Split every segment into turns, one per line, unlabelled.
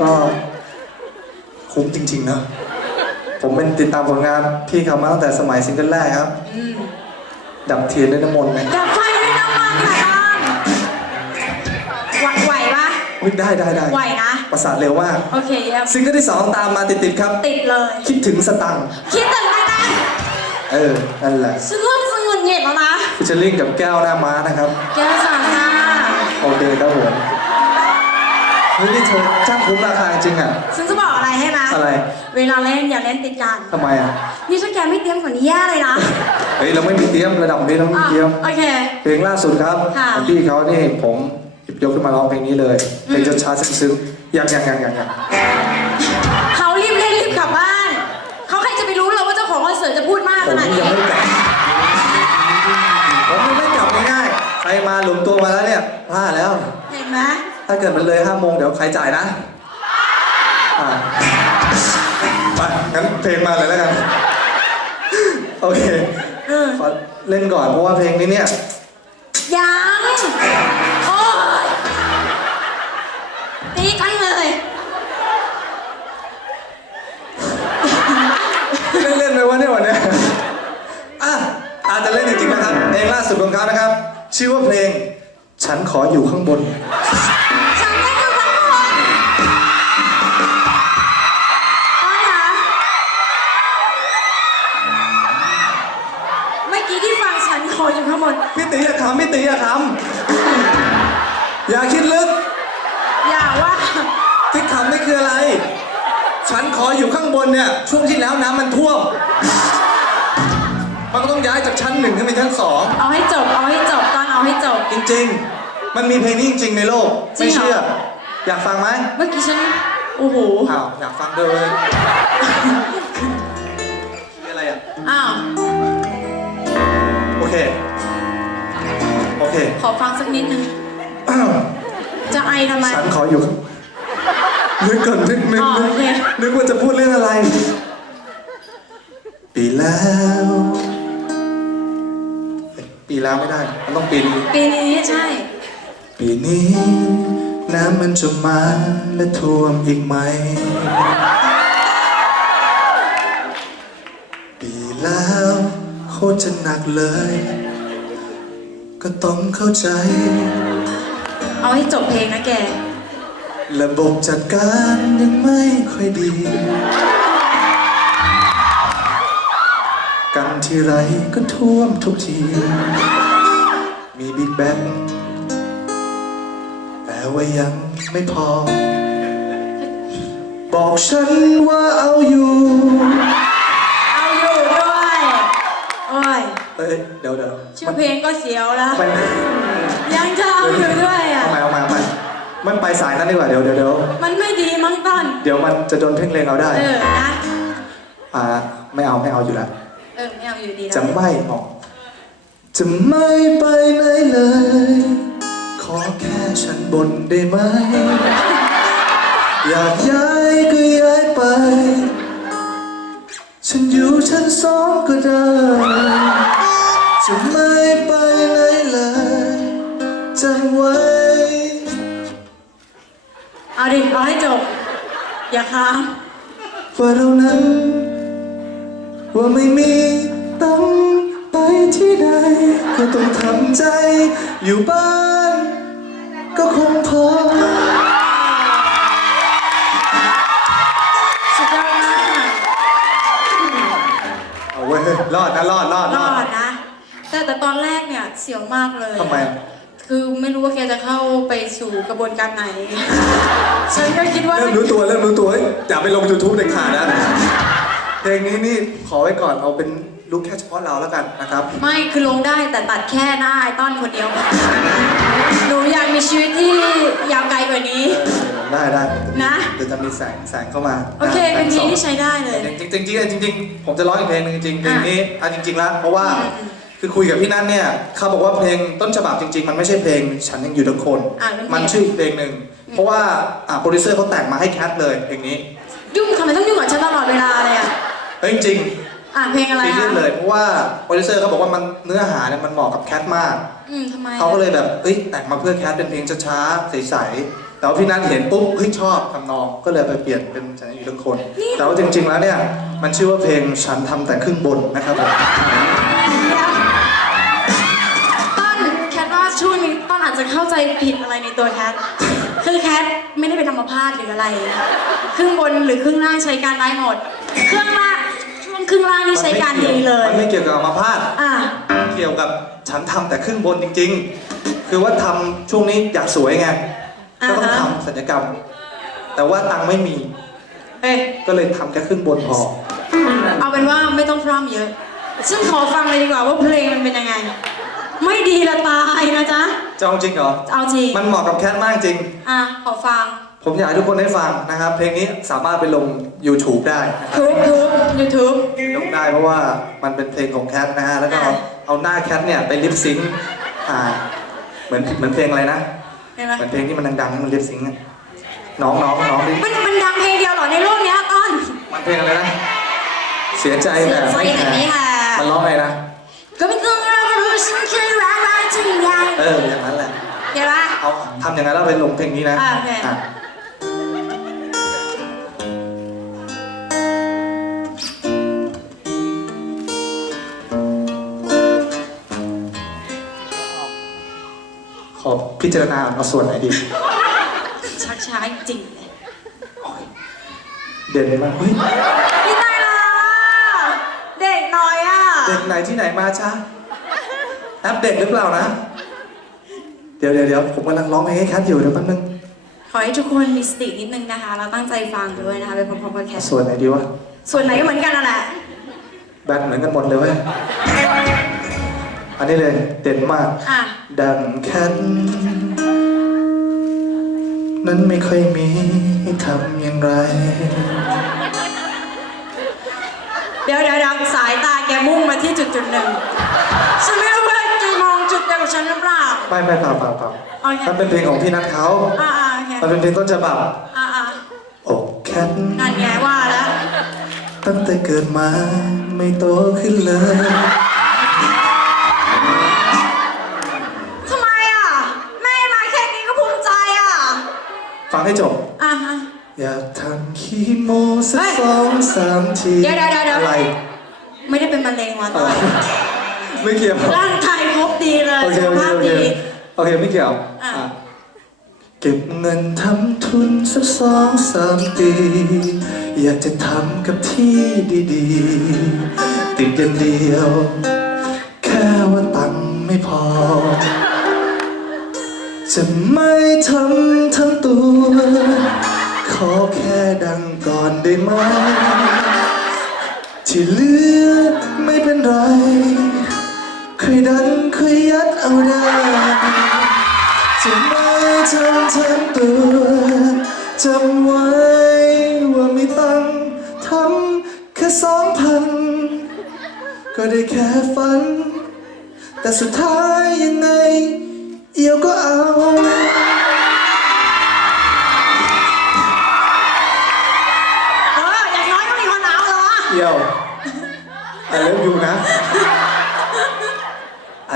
ก็คุ้มจริงๆนะ ผมเป็นติดตามผลงานพี่เขามาตั้งแต่สมัยซิงเกิลแรกครับ
อืม
ดับเทียนด้วยน้ำมนต์นะ
ดับไฟด้วยน้ำมันค่ะตั้มไหวไหวปะ
อุ๊ยได้ได้ได้
ไหวนะ
ประสาทเร็วมาก
โอเคเยี่ยม
ซิงเกิลที่สองตามมาติดๆครับ
ติดเลย
คิดถึงสตังค์
คิดถึงไหมนะ
เออ นั่นแหละ
ฉันเริ่มสงุนเงียบแล้วนะ
ฟิชเชอร์ลิงกับแก้วหน้าม้านะครับ
แกสามค่ะ
โอเคครับผมเฮ้ยนี่เธอจ้างคุ้มราคาจริงอะ
ฉันจะบอกอะไรให้นะ
อะไร
เวลาเล่นอย่าเล่นติดกัน
ทำไมอะ
นี่ถ้าแกไม่เตรียมกว่านี้แย่เลยนะ
เฮ้ยเราไม่มีเตรียมระดับนี้เราไม่มี
อะ
เตรียม
โอเค
เพลงล่าสุดครับ
ค่ะ
ของพี่เขานี่ผมหยิบยกขึ้นมาร้องเพลงนี้เลย
อืม
เพลงช้าๆซึ้งๆยังยังยังยังยัง
เขารีบเล่นรีบกลับบ้าน เขาใครจะไปรู้เราว่าเจ้าของคอนเสิร์ตจะพูดมาก
ผ
ข
ม
นาด
ยัง
นี้
ไม่กลับผมยังไม่กลับง่ายๆใครมาหลงตัวมาแล้วเนี่ยพลาดแล้ว
เห็นไหม
ถ้าเกิดมันเลยห้าโมงเดี๋ยวใครจ่ายนะอะไปงั้นเพลงมาเลยแล้วกัน โอเค
เออ
ขอเล่นก่อนเพราะว่าเพลงนี้เนี่ย
ยังโอ้ยตีกันเลย
เล่นเล่นๆไปวะเนี่ยวันเนี้ยอะอาจจะเล่นจริงๆนะครับเพลงล่าสุดของเขานะครับ ชื่อว่าเพลง ฉันขออยู่ข้างบน
ตีอย่า
ขำพี่ตีอย่าขำอย่าคิดลึก
อย่าว่า
ที่ขำนี่คืออะไร ฉันขออยู่ข้างบนเนี่ย ช่วงที่แล้วน้ำมันท่วม มันก็ต้องย้ายจากชั้นหนึ่งขึ้นไปชั้นสอง
เอาให้จบ เอาให้จบต้อนเอาให้จบ
จริง ๆ มันมีเพลงนี้จริง ๆ ในโลก
จริ
ไม่
งเหรอ
เชื่อ อยากฟังไหม
เมื่อกี้ฉัน โอ้โห
อ้าวอยากฟังด้วยมีอะไรอะ
อ้าว
โอเค โอเค
ขอฟังสักนิดนึง จะไอทำไม
ฉันขออยู่ข้างนึกก่อนนึกนึก
อ๋อ
นึ
โอกเค
นึกว่าจะพูดเรื่องอะไร ปีแล้วเอ้ยปีแล้วไม่ได้ มันต้องปีนี้
ปีนี้ใช่
ปีนี้ น้ำมันจะมาและท่วมอีกไหม ปีแล้วโคตรจะหนักเลย ก็ต้องเข้าใจ
เอาให้จบเพลงนะแก
ระบบจัดการยังไม่ค่อยดี กันที่ไรก็ท่วมทุกที มีบิ๊กแบงแต่ว่ายังไม่พอ บอกฉันว่าเอาอยู่
เอาอยู่ด้วย โอ้ย
เอ้ยเดี๋ยวเดี๋ยว
ชื่อเพลงก็เสียวแล้ว
มัน
ยังจะเอาอยู่ด้วยอะ
เอาใหม่เอาใหม่เอาใหม่มันไปสายนั้นดีกว่าเดี๋ยวเดี๋ยวเดี๋ยว
มันไม่ดีมั้งต้น
เดี๋ยวมันจะโดนเพ่งเลงเอาได้
เออนะ
อ่า ไม่เอาไม่เอาอยู่แล้ว
เออไม่เอาอยู่ดีนะ
จะไม่ออก จะไม่ไปไหนเลย ขอแค่ฉันบนได้ไหม อยากย้ายก็ย้ายไป ฉันอยู่ชั้นสองก็ได้ จะไม่
ค้าง
ว่าเรานั้น ว่าไม่มีต้องไปที่ใดก็ต้องทำใจอยู่บ้าน ก็คงพอ
สุดยอดมากค่ะ
เอาเว้ยรอดนะรอดรอด
รอดนะ แต่แต่ตอนแรกเนี่ยเสียวมากเลย
ทำไม
คือไม่รู้ว่าแกจะเข้าไปสู่กระบวนการไหน ฉันก็คิดว่า
เริ่มรู้ตัวเริ่มรู้ตัวเฮ้ยอย่าไปลง YouTube เด็ดขาดนะเพลงนี้นี่ขอไว้ก่อนเอาเป็นลูกแค่เฉพาะเราแล้วกันนะครับ
ไม่คือลงได้แต่ตัดแค่หน้าไอ้ต้อนคนเดียว หนูอยากมีชีวิตที่ยาวไกลกว่านี้
ได้ได้
นะ
เดี๋ยวจะมีแสงแสงเข้ามา
โอเคเป็นเพลงที่ใช้ได้เลย
จริงจริงจริงๆจริงๆผมจะร้องอีกเพลงหนึงจริงๆเพลงนี้อะจริงๆแล้วเพราะว่า
อืมอืม
คือคุยกับพี่นัทเนี่ยเขาบอกว่าเพลงต้นฉบับจริง ๆ มันไม่ใช่เพลงฉันยังอยู่ทุกคน
อะเป็นเพลง
มันชื่ออีกเพลงหนึ่งเพราะว่าอะโปรดิวเซอร์เขาแต่งมาให้แคทเลยเพลงนี้
ยุ่งทำไมต้องยุ่งกับฉันตลอดเวลาเลยอะ
เฮ้ยจริง
อ่านเพลงอะไร
ๆซีเรีย
คะ
สเลยเพราะว่าโปรดิวเซอร์เขาบอกว่ามันเนื้อหาเนี่ยมันเหมาะกับแคทมาก
อืมทำไม
เขาก็เลยแบบเอ้ยแต่งมาเพื่อแคทเป็นเพลงช้าๆ ใสแต่ว่าพี่นัทเห็นปุ๊บ เฮ้ยชอบทำนอง ก็เลยไปเปลี่ยนเป็นฉันอยู่ทั้งคน แต่ว่าจริงๆ แล้วเนี่ย มันชื่อว่าเพลงฉันทำแต่ครึ่งบนนะครับผม
จจะเข้าใจผิดอะไรในตัวแคท คือแคทไม่ได้เป็นธรรมพาตหรืออะไร ครึ่งบนหรือครึ่งล่างใช้การได้หมด เครื่องล่างช่วงครึ่งล่างนี่ใช้การดีเลย
มันไม่เกี่ยวกับอัมาพาต
อะ
เกี่ยวกับฉันทำแต่ครึ่งบนจริง ๆ คือว่าทำช่วงนี้อยากสวยไง
อ่า
ก็ต้อง
ฮะ
ทำศัลยกรรม แต่ว่าตังค์ไม่มี
เอ้ย
ก็เลยทำแค่ครึ่งบนพอ
เอาเป็นว่าไม่ต้องพร่ำเยอะ ซึ่งขอฟังเลยดีกว่าว่าเพลงมันเป็นยังไง ไม่ดีละตายนะจ๊ะ
จะเอาจริงเหรอ
เอาจริง
มันเหมาะกับแคทมากจริง
อะ ขอฟัง
ผมอยากให้ทุกคนได้ฟังนะครับ เพลงนี้สามารถไปลง YouTube ได้นะครับ
ทุบทุบยูทูบ
ลงได้เพราะว่ามันเป็นเพลงของแคทนะฮะ แล้วก็เอา
อะ
เอาหน้าแคทเนี่ยไปลิปซิงค์อ่า เหมือนเหมือนเพลงอะไรนะ
เห็นไหม
เหมือนเพลงที่มันดังๆที่มันลิปซิงค์อะน้องน้องน้องดิ
มันมันดังเพลงเดียวเหรอในโลกเนี้ยต้น
มันเพลงอะไรนะ เสียใจ
เสี
แต่
ยใจ
ไม่
แต่
แค
ไม่
ร์
แคร์
มันร้องไงนะ
ก็ไม่ต้องเรารู้ฉันเคยรักรักถึงยัง
เอออย่างนั้นแหละ
เห็นปะ
เอาทำอย่างนั้นแล้วไปลงเพลงนี้นะ
อะโอเค
อะขอพิจารณาเอาส่วนไหนดี
ชักช้าจริงเลย
เด่นมากเฮ้ย
พี่ตายละเด็กน้อยอะ
เด็กไหนที่ไหนมาช้าแอปเด็กหรือเปล่านะ เดี๋ยวเดี๋ยวเดี๋ยวผมกำลังร้องเพลงให้แคทอยู่เดี๋ยวแป๊บนึง
ขอให้ทุกคนมีสตินิดนึงนะคะ เราตั้งใจฟังด้วยนะคะไปพร้อมๆกับแคท
ส่วนไหนดีวะ
ส่วนไหนก็เหมือนกันนั่นแหละ
แบตเหมือนกันหมดเลยเว้ย อันนี้เลยเด่นมาก
อะ
ดังแคันนั้นไม่ค่อยมีให้ทำอย่างไร
เดี๋ยวเดี๋ยวเดี๋ยวสายตาแกมุ่งมาที่จุดจุดหนึ่งฉันไม่ เดียวกับฉันหรือเปล่า
ไม่ไม่เปล่าเปล่าเปล่า
โอเค
มันเป็นเพลงของพี่นัทเขา
อ่าอ่าโอเค
มันเป็นเพลงต้นฉบับ
อ่าอ่า
อกแคัน
นั่นไงว่าแล้ว
ตั้งแต่เกิดมาไม่โตขึ้นเลย
ทำไมอะ แม่มาแค่นี้ก็ภูมิใจอะ
ฟังให้จบ
อ่าฮะ
อยากทำคีโมสัก
เฮ้ย
สองสามที
เดี๋ยวเดี๋ยวเดี๋ยวเดี๋ยว
อะไร
ไม่ได้เป็นมะเร็งวะ
เอ
ต้อ
อยไม่เกี่ยว
ร่างก
อเค
สุข
โอเค
ภาพ
โอเค
ดี
โอเคไม่เกี่ยว
อะ
อะเก็บเงินทำทุนสักสองสามปี อยากจะทำกับที่ดีๆ ติดอย่างเดียว แค่ว่าตังค์ไม่พอ จะไม่ทำทั้งตัว ขอแค่ดังก่อนได้ไหม ที่เหลือไม่เป็นไรเคยดัน เคยยัดเอาได้จะไม่ทำทำตัวจำไว้ว่าไม่ตังทำแค่สองพันก็ได้แค่ฝัน แต่สุดท้ายยังไง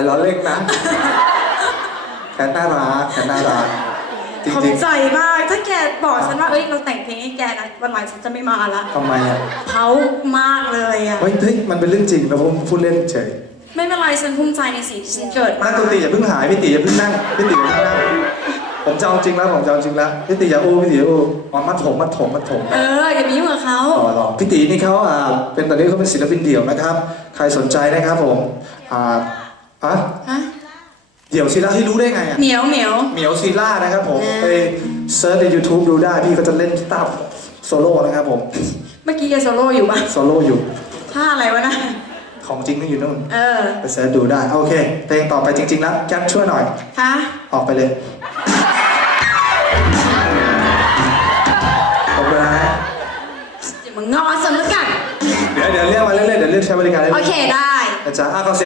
ล้อเล่นนะแค่น่ารักแค่น่ารักจ
ขอบ
ริง
ใจมาก ถ้าแกบอกฉันว่า เอ้ย เราแต่งเพลงให้แกนะวันหลังฉันจะไม่มาละ
ๆทำไมอะ
เขามากเลยอะ
เฮ้ยเฮ้ยมันเป็นเรื่องจริงนะผมพูดเล่นเฉย
ไม่เป็นไรฉันภูมิใจในสิ่งที่ฉันเกิดมา
นักดนตรีอย่าเพิ่งหายพี่ตีอย่าเพิ่งนั่งพี่ตีอย่าเพิ่งนั่งผมจะเอาจริงแล้วผมจะเอาจริงแล้วพี่ตีอย่าอู้พี่ตีอย่าอู้อ๋อมัดผมมัดผมมัดผม
เออ อย่าไปยุ่งกับเขา
ต่อหรอพี่ตีนี่เขาอ่าเป็นตอนนี้เขาเป็นศิลปินเดี่ยวนะครับ ใครสนใจนะครับผมอ่า อะ
ฮะ
เดี่ยวศิลาที่รู้ได้ไงอะ
เหมียว เหมียว
เหมียวซีล่านะครับผม
อ่า
ไปเซิร์ชใน YouTube ดูได้พี่ก็จะเล่นกีตาร์โซโล่นะครับผม
เมื่อกี้แกโซโล่อยู่ปะ
โซโล่อยู่
ท่าอะไรวะนะ
ของจริงก็อยู่นู่น
เออ
ไปเซิร์ชดูได้โอเคเพลงต่อไปจริงๆแล้วแก๊ปช่วยหน่อย
คะ
ออกไปเลยขอบคุณนะ
อย่ามางอสนแล้วกัน
เดี๋ยวเดี๋ยวเรียกมาเรื่อยๆเดี๋ยวเรียกใช้บริการเรื่อย
โอเคได้
ๆนะจ๊ะอะขอเสียง